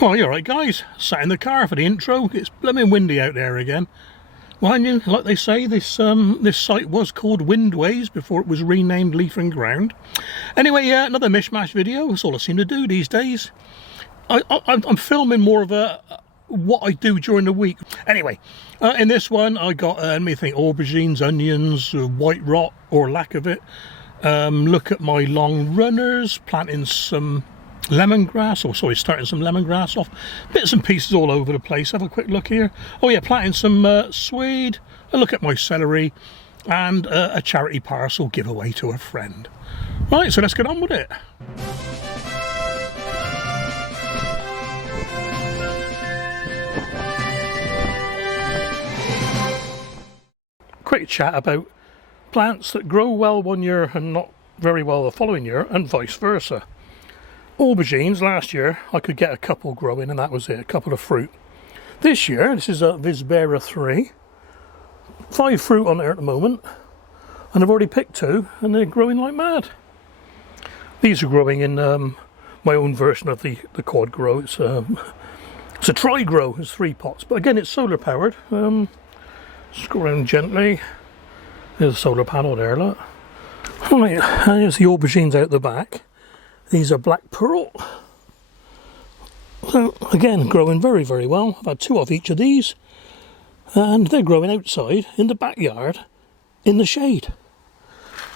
Well, you're right, guys. Sat in the car for the intro. It's blooming windy out there again. Well, like they say, this site was called Windways before it was renamed Leaf and Ground. Anyway, another Mish-Mash video. That's all I seem to do these days. I'm filming more of what I do during the week. Anyway, in this one, I got let me think, aubergines, onions, white rot or lack of it. Look at my long runners, planting some lemongrass, or sorry, starting some lemongrass off, bits and pieces all over the place. Have a quick look here. Oh yeah, planting some swede. A look at my celery, and a charity parcel giveaway to a friend. Right, so let's get on with it. Quick chat about plants that grow well one year and not very well the following year, and vice versa. Aubergines, last year I could get a couple growing and that was it, a couple of fruit. This year, this is a Visbera 3, 5 fruit on there at the moment, and I've already picked 2 and they're growing like mad. These are growing in my own version of the quad grow. It's a tri-grow, it's 3 pots, but again it's solar powered. Just go around gently. There's a solar panel there, look. Right, there's the aubergines out the back. These are black pearl. So again, growing very, very well. I've had 2 of each of these, and they're growing outside in the backyard in the shade.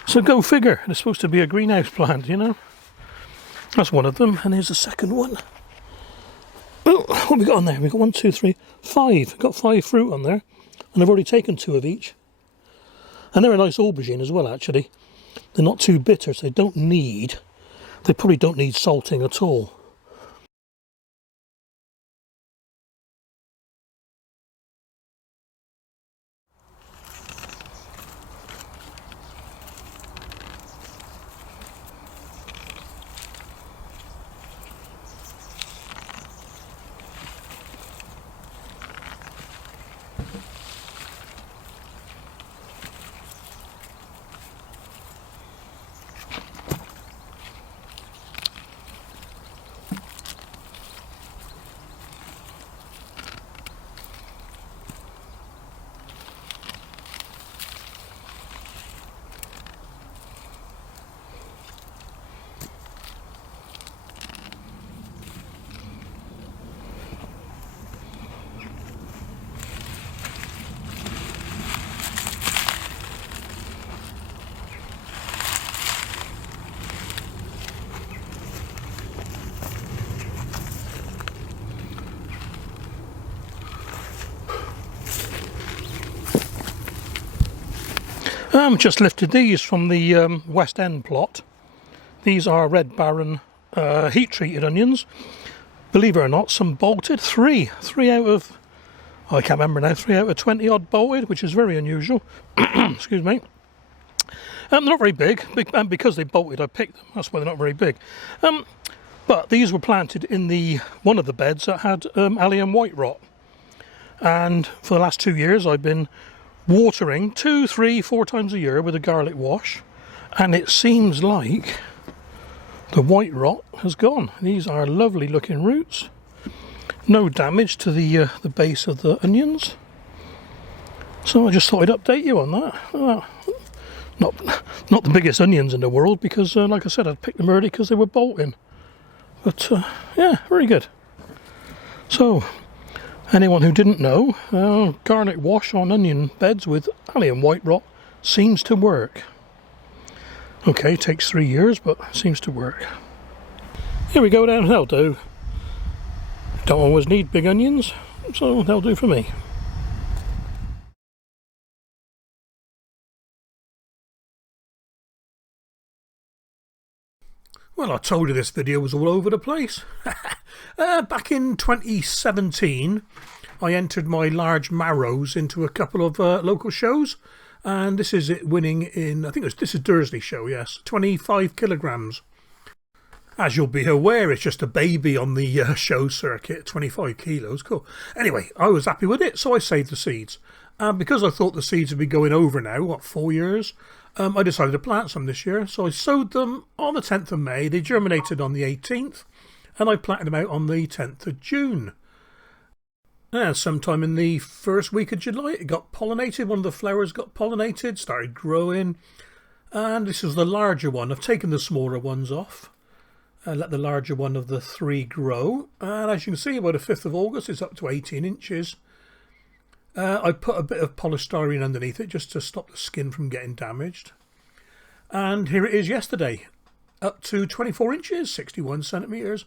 So go figure, they're supposed to be a greenhouse plant, you know. That's one of them, and here's the second one. Oh, what have we got on there? We've got 1, 2, 3, 5. We've got 5 fruit on there, and I've already taken 2 of each. And they're a nice aubergine as well, actually. They're not too bitter, so they probably don't need salting at all. Just lifted these from the West End plot. These are Red Baron heat treated onions. Believe it or not, some bolted. 3 out of, I can't remember now, 3 out of 20 odd bolted, which is very unusual. Excuse me. They're not very big, and because they bolted I picked them, that's why they're not very big. But these were planted in one of the beds that had allium white rot, and for the last 2 years I've been watering 2, 3, 4 times a year with a garlic wash, and it seems like the white rot has gone. These are lovely looking roots, no damage to the base of the onions, so I just thought I'd update you on that. Not the biggest onions in the world, because like I said, I'd picked them early because they were bolting, but yeah, very good. So anyone who didn't know, garlic wash on onion beds with allium white rot seems to work. Okay, takes 3 years, but seems to work. Here we go then, they'll do. Don't always need big onions, so they'll do for me. Well, I told you this video was all over the place. Back in 2017, I entered my large Marrows into a couple of local shows, and this is it winning in, I think this is Dursley show, yes, 25 kilograms. As you'll be aware, it's just a baby on the show circuit, 25 kilos, cool. Anyway, I was happy with it, so I saved the seeds. Because I thought the seeds would be going over now, what, 4 years, I decided to plant some this year. So I sowed them on the 10th of May. They germinated on the 18th. and I planted them out on the 10th of June. And sometime in the first week of July it got pollinated. One of the flowers got pollinated, started growing, and this is the larger one. I've taken the smaller ones off and let the larger one of the three grow, and as you can see by the 5th of August it's up to 18 inches. I put a bit of polystyrene underneath it just to stop the skin from getting damaged, and here it is yesterday, up to 24 inches, 61 centimetres,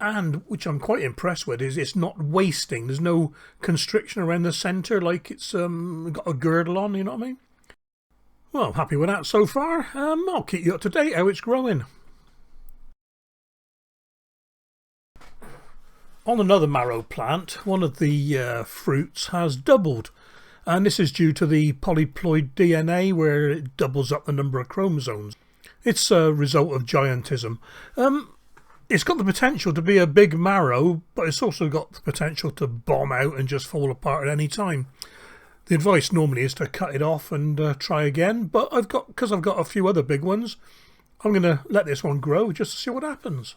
and which I'm quite impressed with is it's not wasting. There's no constriction around the centre like it's got a girdle on, you know what I mean? Well, I'm happy with that so far. I'll keep you up to date how it's growing. On another marrow plant, one of the fruits has doubled, and this is due to the polyploid DNA where it doubles up the number of chromosomes. It's a result of giantism. It's got the potential to be a big marrow, but it's also got the potential to bomb out and just fall apart at any time. The advice normally is to cut it off and try again, but because I've got a few other big ones, I'm going to let this one grow just to see what happens.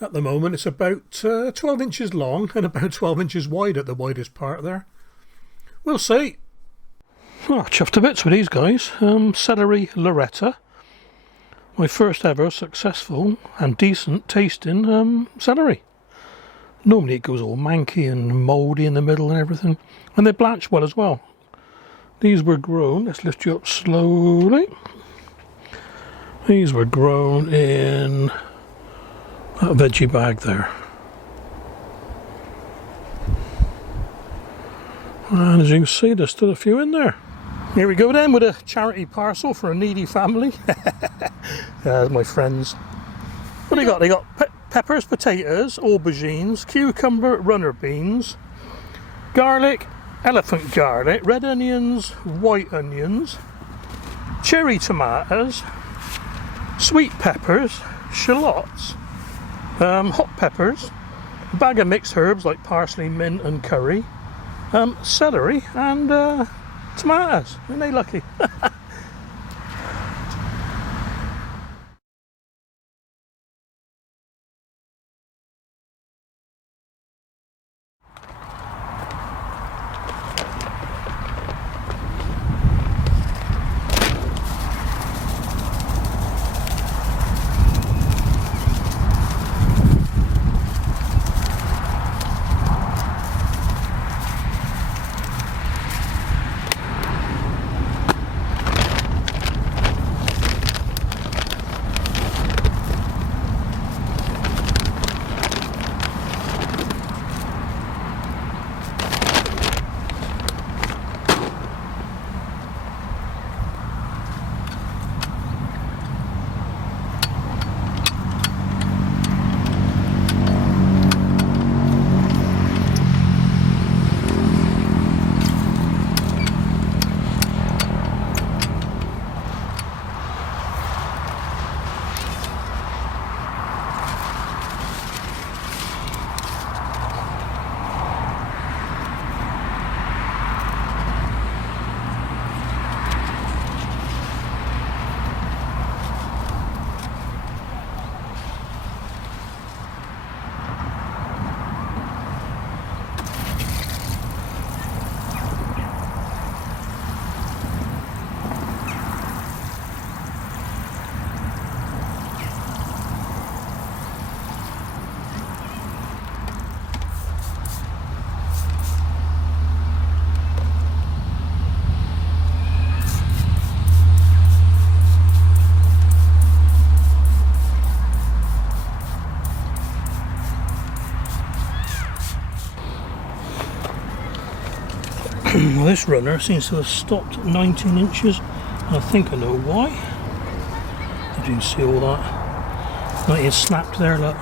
At the moment it's about 12 inches long and about 12 inches wide at the widest part there. We'll see. Oh, chuffed to bits with these guys. Celery Loretta. My first ever successful and decent tasting celery. Normally it goes all manky and mouldy in the middle and everything, and they blanch well as well. These were grown, let's lift you up slowly. These were grown in that veggie bag there. And as you can see, there's still a few in there. Here we go then with a charity parcel for a needy family. There's my friends. What do they got? They got peppers, potatoes, aubergines, cucumber, runner beans, garlic, elephant garlic, red onions, white onions, cherry tomatoes, sweet peppers, shallots, hot peppers, a bag of mixed herbs like parsley, mint and curry, celery and tomatoes. Aren't they lucky? Well, this runner seems to have stopped at 19 inches, and I think I know why. Did you see all that? Like it's snapped there, look.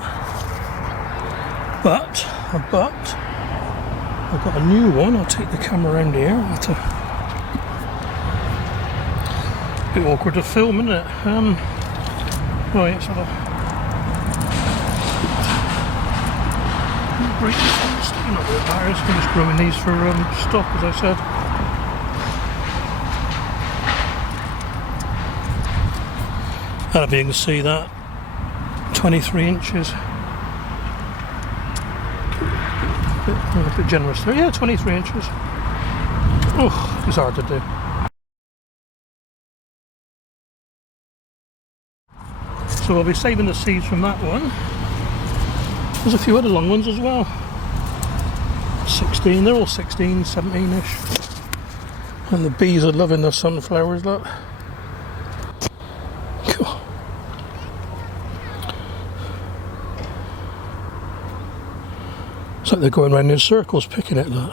But I've got a new one. I'll take the camera around here. A bit awkward to film, isn't it? Right, let's have a break this one. Not that it matters, I'm just growing these for stock, as I said. And if you can see that, 23 inches. A bit generous there. Yeah, 23 inches. Oh, it's hard to do. So I'll be saving the seeds from that one. There's a few other long ones as well. 16, they're all 16, 17-ish. And the bees are loving the sunflowers, look. Cool. It's like they're going around in circles picking it, look.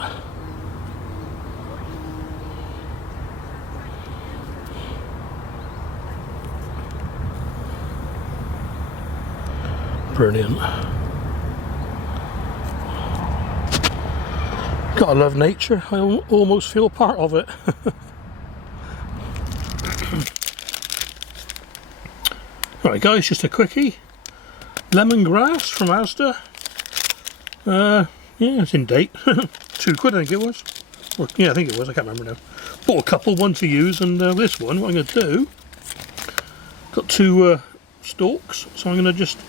Brilliant. Gotta love nature. I almost feel part of it. Right guys, just a quickie. Lemongrass from Asda. Yeah, it's in date. £2 I think it was. Or, yeah, I think it was, I can't remember now. Bought a couple, one to use, and this one, what I'm going to do, got two stalks, so I'm going to just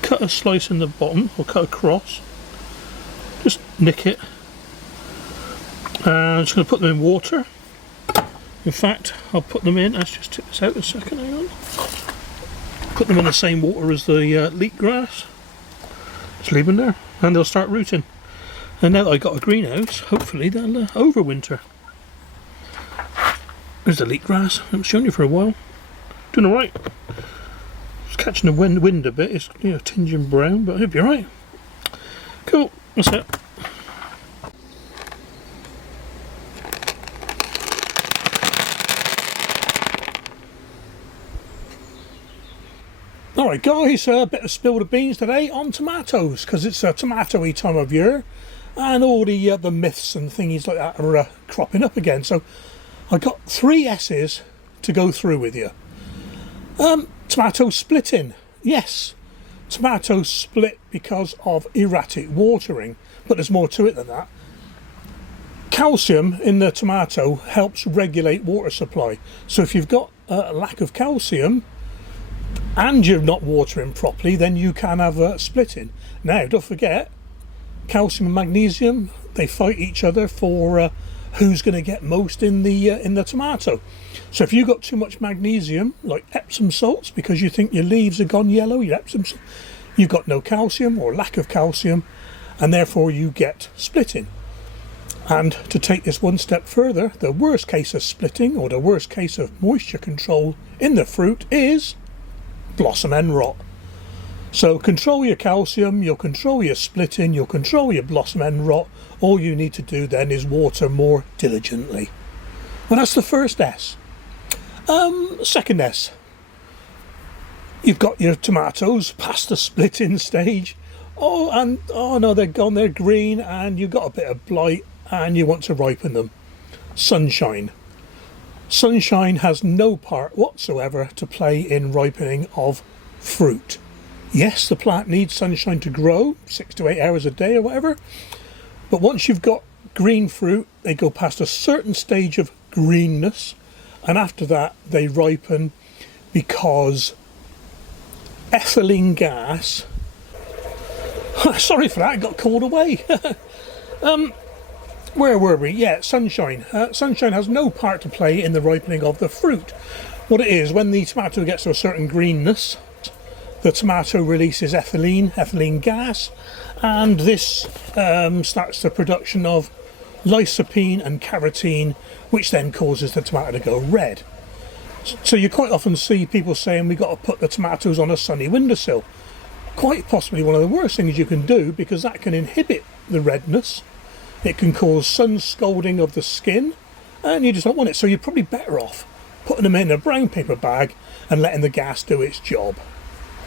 cut a slice in the bottom, or cut across, just nick it. I'm just going to put them in water. In fact, I'll put them in, let's just take this out a second, hang on. Put them in the same water as the leek grass. Just leave them there, and they'll start rooting. And now that I've got a greenhouse, hopefully they'll overwinter. There's the leek grass, I haven't shown you for a while. Doing alright. It's catching the wind a bit, it's tinging brown, but it'll be alright. Cool, that's it. Alright guys, a bit of spill the beans today on tomatoes, because it's a tomatoey time of year and all the myths and thingies like that are cropping up again. So I got 3 S's to go through with you. Tomato splitting. Yes, tomatoes split because of erratic watering, but there's more to it than that. Calcium in the tomato helps regulate water supply. So if you've got a lack of calcium and you're not watering properly, then you can have splitting. Now, don't forget, calcium and magnesium, they fight each other for who's going to get most in the tomato. So if you've got too much magnesium, like Epsom salts, because you think your leaves have gone yellow, you've got no calcium or lack of calcium, and therefore you get splitting. And to take this one step further, the worst case of splitting, or the worst case of moisture control in the fruit, is blossom end rot. So control your calcium, you'll control your splitting, you'll control your blossom end rot. All you need to do then is water more diligently. Well, that's the first S. Second S, you've got your tomatoes past the splitting stage. Oh no, they're gone, they're green, and you've got a bit of blight and you want to ripen them. Sunshine. Sunshine has no part whatsoever to play in ripening of fruit. Yes, the plant needs sunshine to grow, 6 to 8 hours a day or whatever, but once you've got green fruit, they go past a certain stage of greenness, and after that they ripen because ethylene gas, sorry for that, I got called away. Where were we? Yeah, sunshine. Sunshine has no part to play in the ripening of the fruit. What it is, when the tomato gets to a certain greenness, the tomato releases ethylene gas, and this starts the production of lycopene and carotene, which then causes the tomato to go red. So you quite often see people saying we've got to put the tomatoes on a sunny windowsill. Quite possibly one of the worst things you can do, because that can inhibit the redness. It can cause sun scalding of the skin, and you just don't want it. So you're probably better off putting them in a brown paper bag and letting the gas do its job.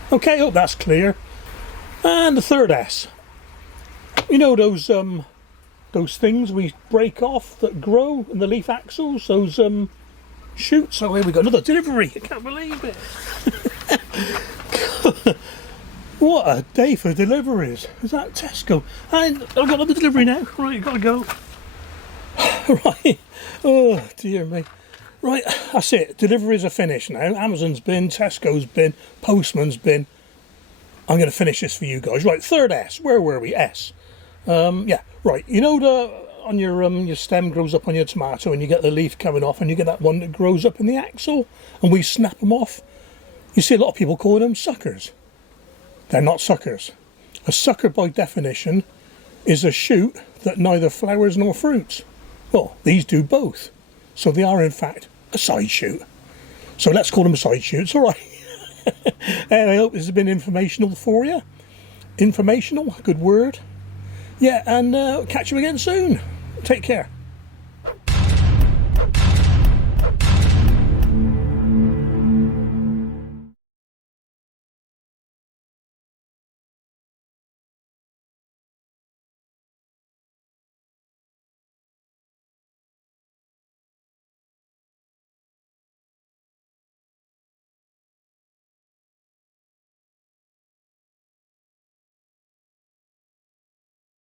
Okay, hope that's clear. And the third S. You know those things we break off that grow in the leaf axils, those shoots. Oh, here we go, another delivery. I can't believe it. What a day for deliveries. Is that Tesco? And I've got another delivery now. Right, gotta go. Right. Oh, dear me. Right, that's it. Deliveries are finished now. Amazon's been, Tesco's been, Postman's been. I'm going to finish this for you guys. Right, third S. Where were we? S. Yeah, right. You know on your stem grows up on your tomato, and you get the leaf coming off, and you get that one that grows up in the axle, and we snap them off. You see a lot of people calling them suckers. They're not suckers. A sucker, by definition, is a shoot that neither flowers nor fruits. Well, these do both. So they are, in fact, a side shoot. So let's call them a side shoot. It's all right. Anyway, I hope this has been informational for you. Informational, good word. Yeah, and catch you again soon. Take care.